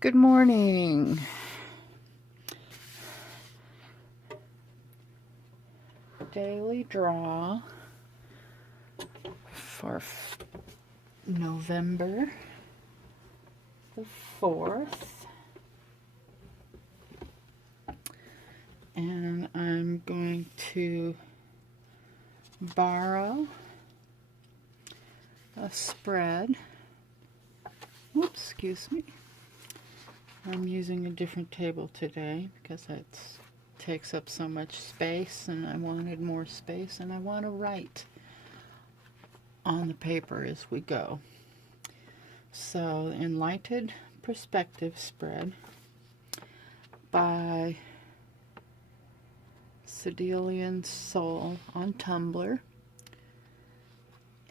Good morning. Dailydraw for November the 4th. And I'm going to borrow a spread. Oops, excuse me. I'm using a different table today because it takes up so much space, and I wanted more space, and I want to write on the paper as we go. So, Enlightened Perspective Spread by Sedelian Soul on Tumblr.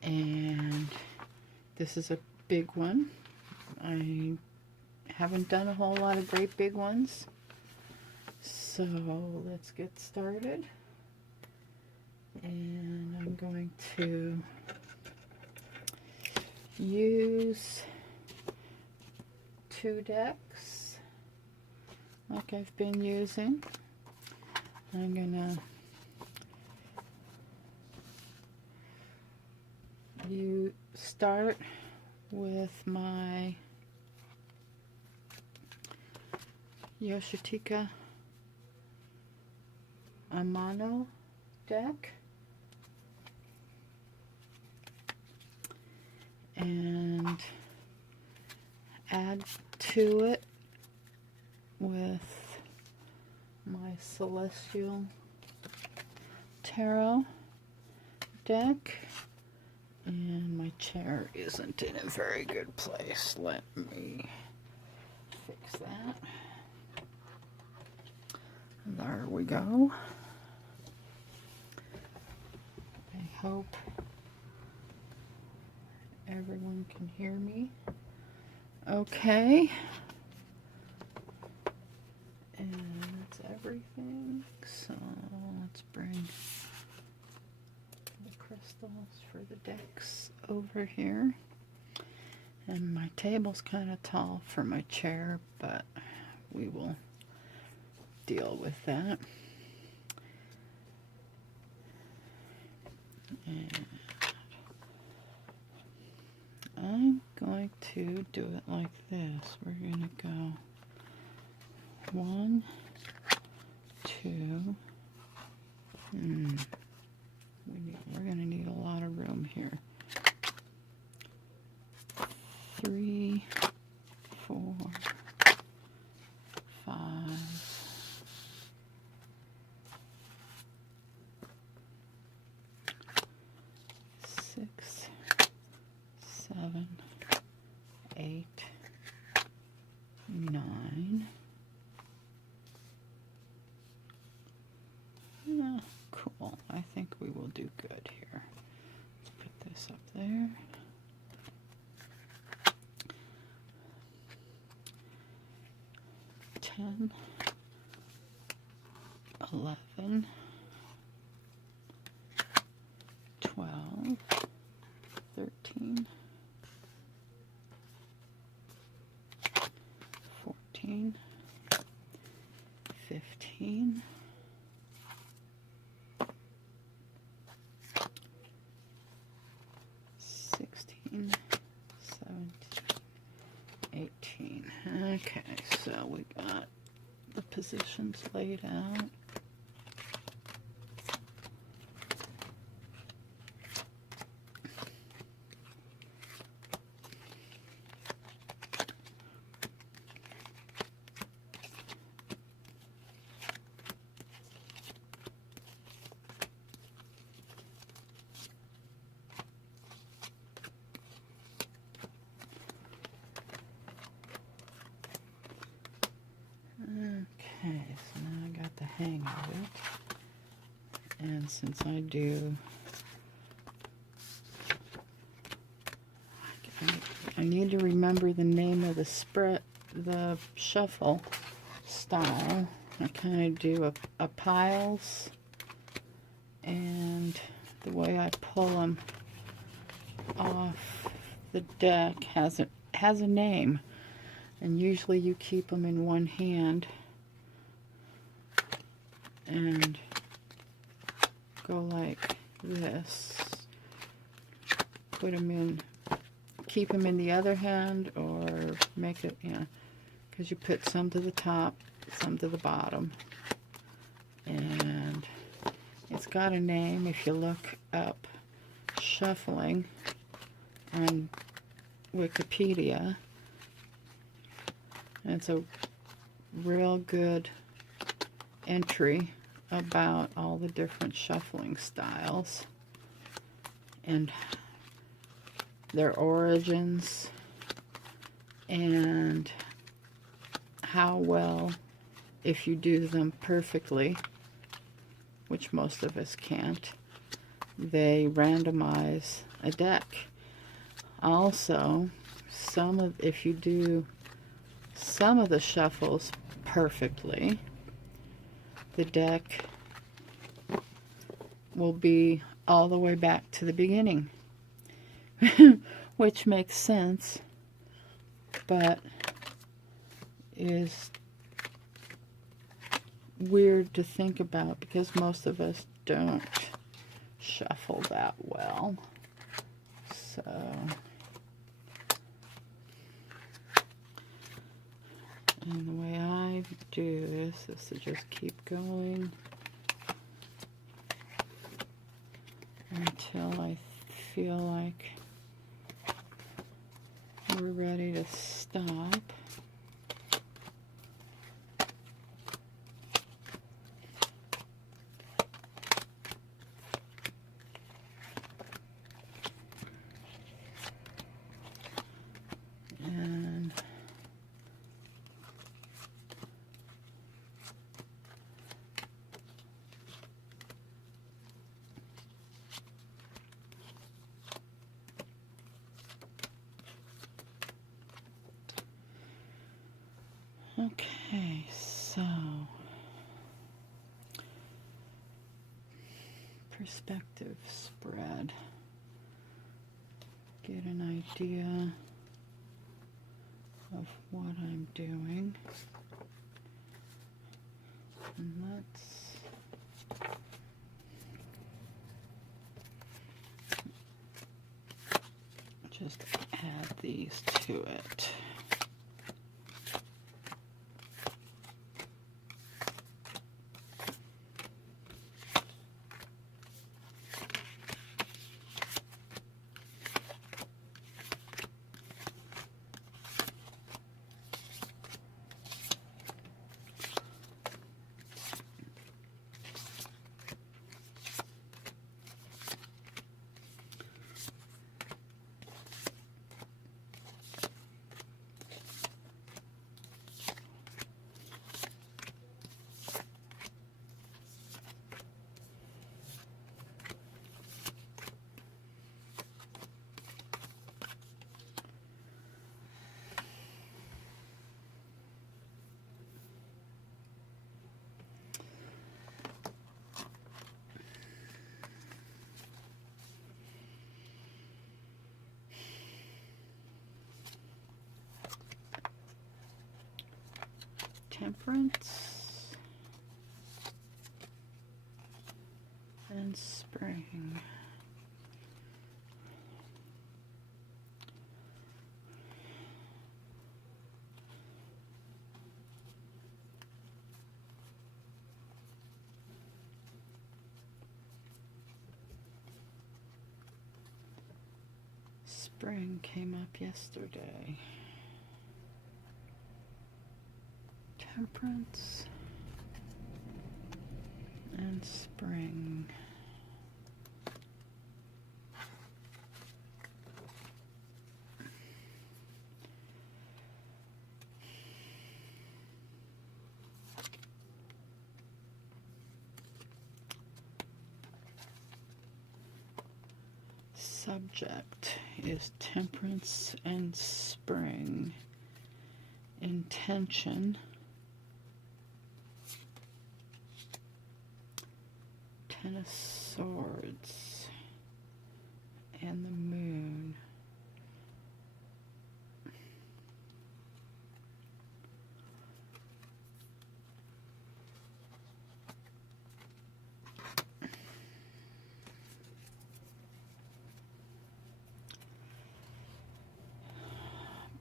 And this is a big one. I haven't done a whole lot of great big ones. So let's get started. And I'm going to use 2 decks like I've been using. I'm gonna start with my Yoshitika Amano deck, and add to it with my Celestial Tarot deck. And my chair isn't in a very good place. Let me fix that. There we go. I hope everyone can hear me okay. And that's everything. So let's bring the crystals for the decks over here. And my table's kind of tall for my chair, but we will deal with that. And I'm going to do it like this. We're going to go 1, 2. We're going to need a lot of room here. 3, 4, 5, 6, 7, 8, 9. Cool. I think we will do good here. Let's put this up there. $10, 11, 12, 13, 14, 15, 16, 17, 18. Okay, so we got the positions laid out. Okay, so now I got the hang of it. And since I need to remember the name of the spread, the shuffle style. I kind of do a piles, and the way I pull them off the deck has a name. And usually you keep them in one hand and go like this. Put them in, keep them in the other hand, or make it, because you put some to the top, some to the bottom. And it's got a name if you look up shuffling on Wikipedia. And it's a real good entry about all the different shuffling styles and their origins and how well, if you do them perfectly, which most of us can't, they randomize a deck. Also, if you do some of the shuffles perfectly, the deck will be all the way back to the beginning, which makes sense, but is weird to think about because most of us don't shuffle that well. So and the way I do this is to just keep going until I feel like we're ready to stop. And okay, so perspective spread. Get an idea of what I'm doing. And let's just add these to it. Temperance and spring. Spring came up yesterday. Temperance and spring. Subject is temperance and spring. Intention. Ten of Swords and the Moon.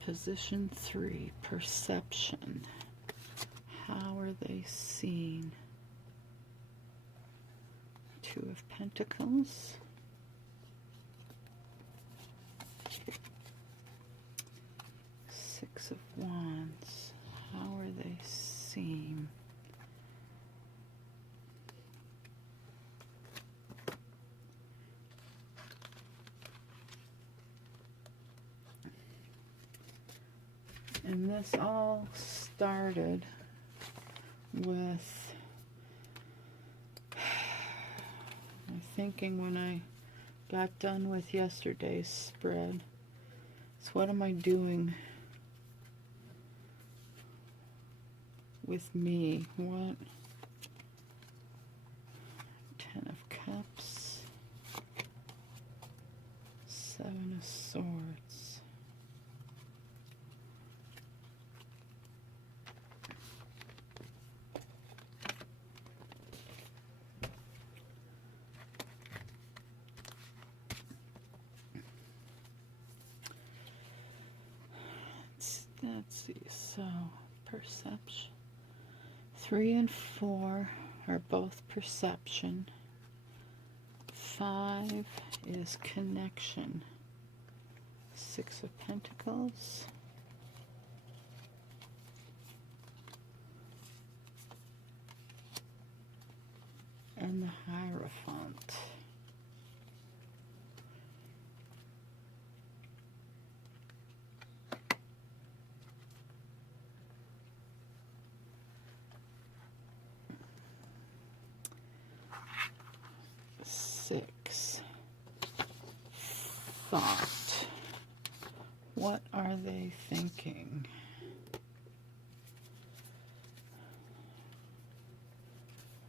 Position 3, perception. How are they seen? Two of Pentacles. Six of Wands. How are they seen? And this all started with my thinking when I got done with yesterday's spread. So what am I doing with me? What? Ten of Cups. Seven of Swords. Let's see, so perception. 3 and 4 are both perception. 5 is connection. 6 of Pentacles. And the Hierophant. Six. Thought. What are they thinking?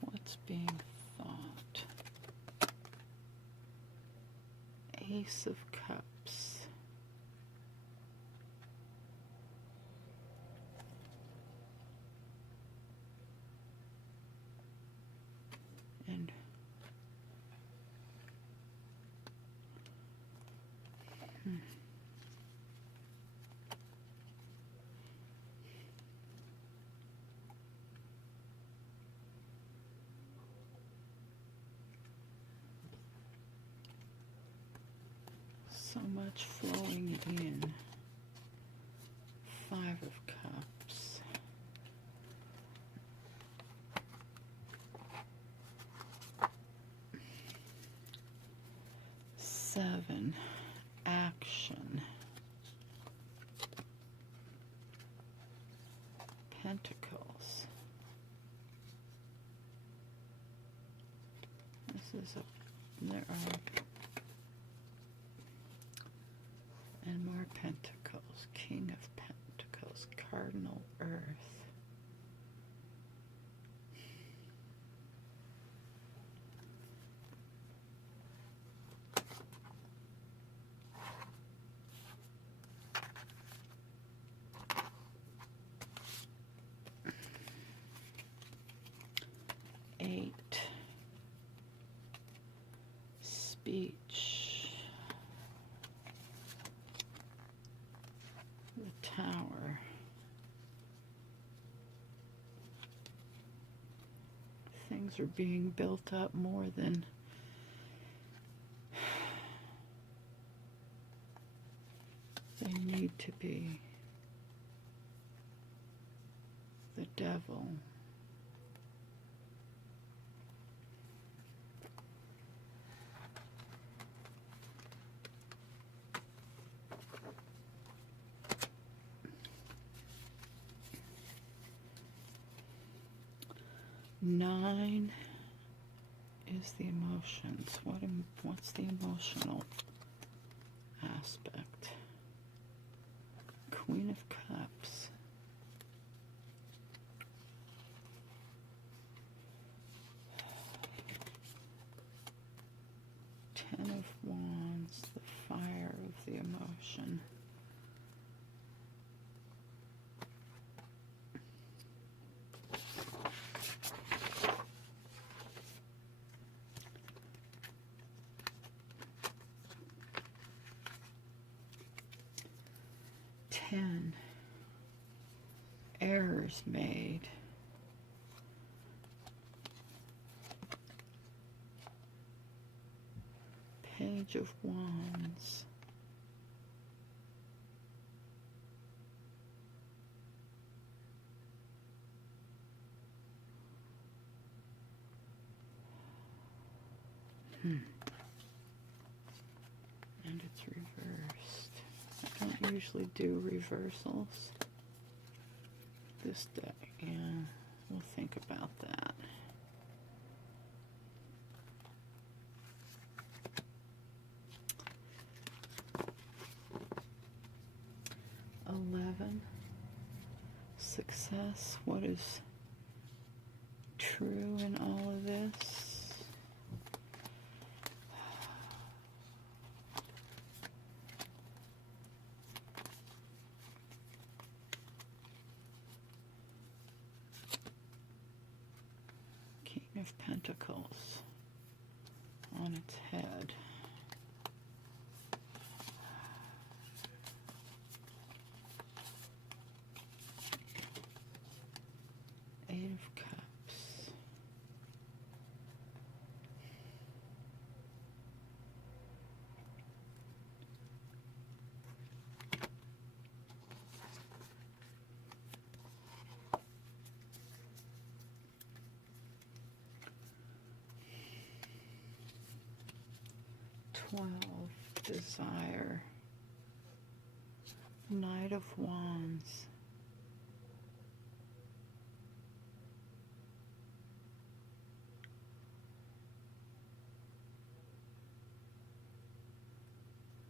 What's being thought? Ace of Cups. And so much flowing in. 5 of Cups. Seven. Action. Pentacles. This is there are, and more Pentacles. King of Pentacles. Cardinal Earth. Eight. Speech. The Tower. Things are being built up more than they need to be. The Devil. Nine is the emotions. What's the emotional aspect? Queen of Cups. Ten of Wands, the fire of the emotion. 10. Errors made. Page of Wands. And it's reversed. I don't usually do reversals this day. Yeah, we'll think about that. Success. What is true in all of this? King of Pentacles on its head. Eight of Cups. Desire. Knight of Wands.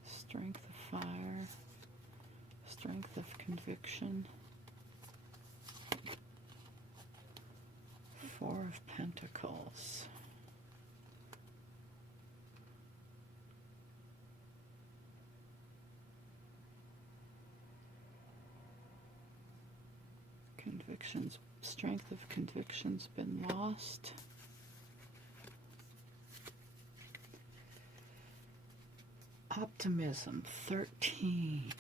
Strength of Fire. Strength of Conviction. Four of Pentacles. Convictions, strength of conviction's been lost. Optimism, 13.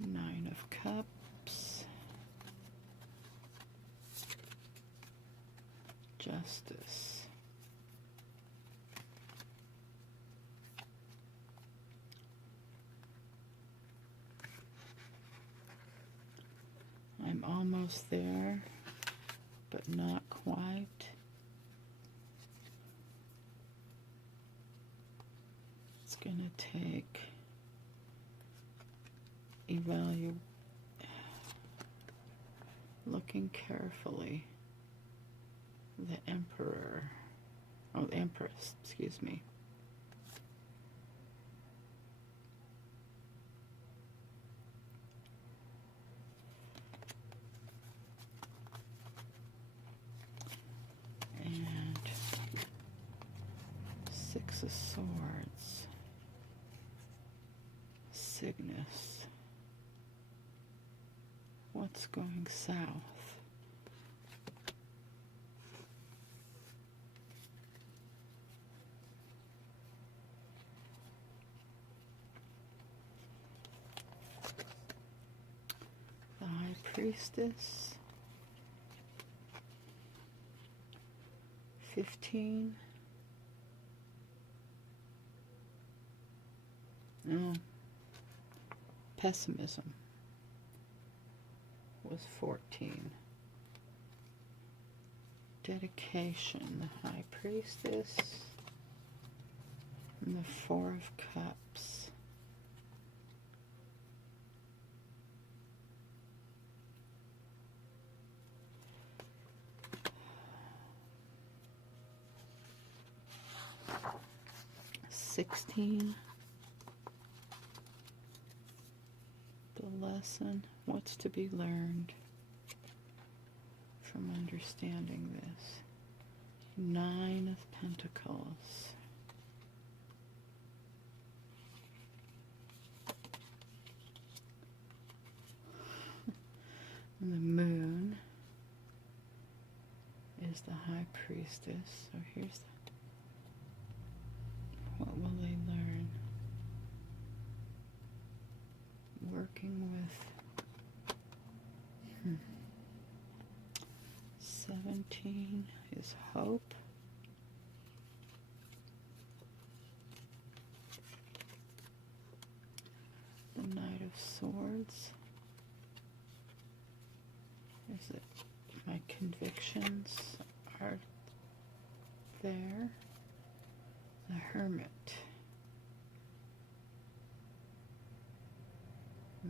Nine of Cups. Justice. I'm almost there, but not quite. It's going to take looking carefully. The Emperor, oh, the Empress, excuse me. And Six of Swords. Cygnus. What's going south? The High Priestess. 15. Oh, pessimism was 14. Dedication, the High Priestess, and the Four of Cups. The lesson, what's to be learned from understanding this? 9 of Pentacles. And the Moon is the High Priestess. So here's the, what will they learn? working with 17 is hope. The Knight of Swords. Is it my convictions are there? The Hermit.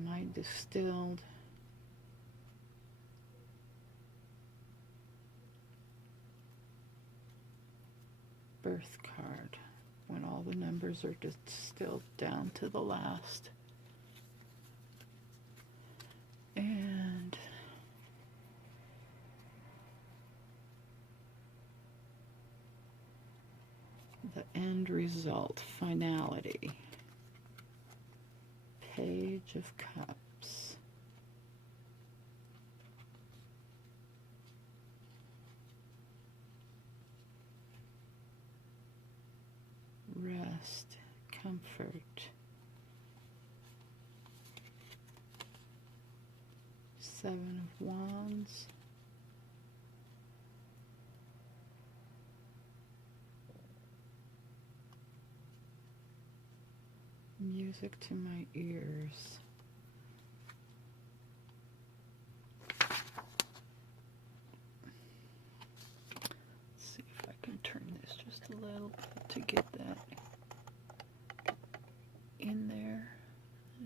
My distilled birth card, when all the numbers are distilled down to the last. And the end result, finality. Page of Cups. Rest, comfort. Seven of Wands. Music to my ears. Let's see if I can turn this just a little bit to get that in there.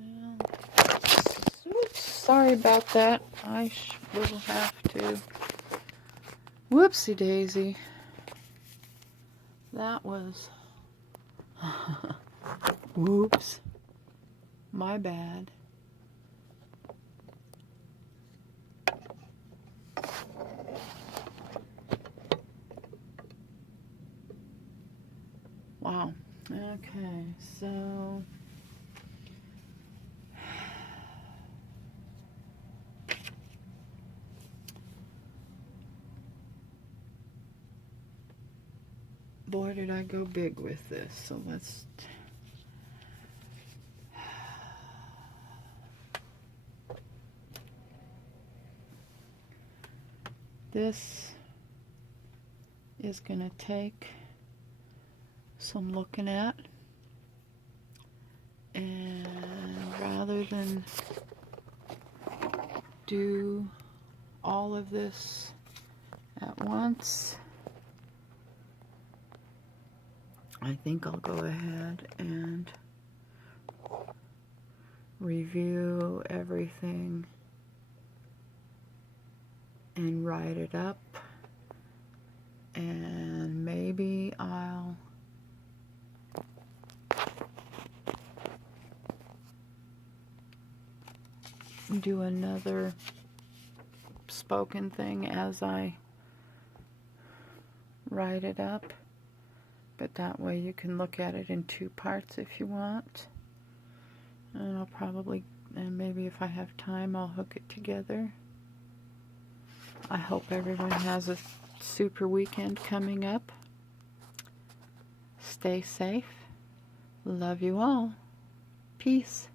Yeah. Oops, sorry about that. I will have to. Whoopsie daisy. That was. Whoops. My bad. Wow. Okay, so boy, did I go big with this. So let's this is going to take some looking at, and rather than do all of this at once, I think I'll go ahead and review everything and write it up, and maybe I'll do another spoken thing as I write it up, but that way you can look at it in two parts if you want, and I'll probably, and maybe if I have time, I'll hook it together. I hope everyone has a super weekend coming up. Stay safe. Love you all. Peace.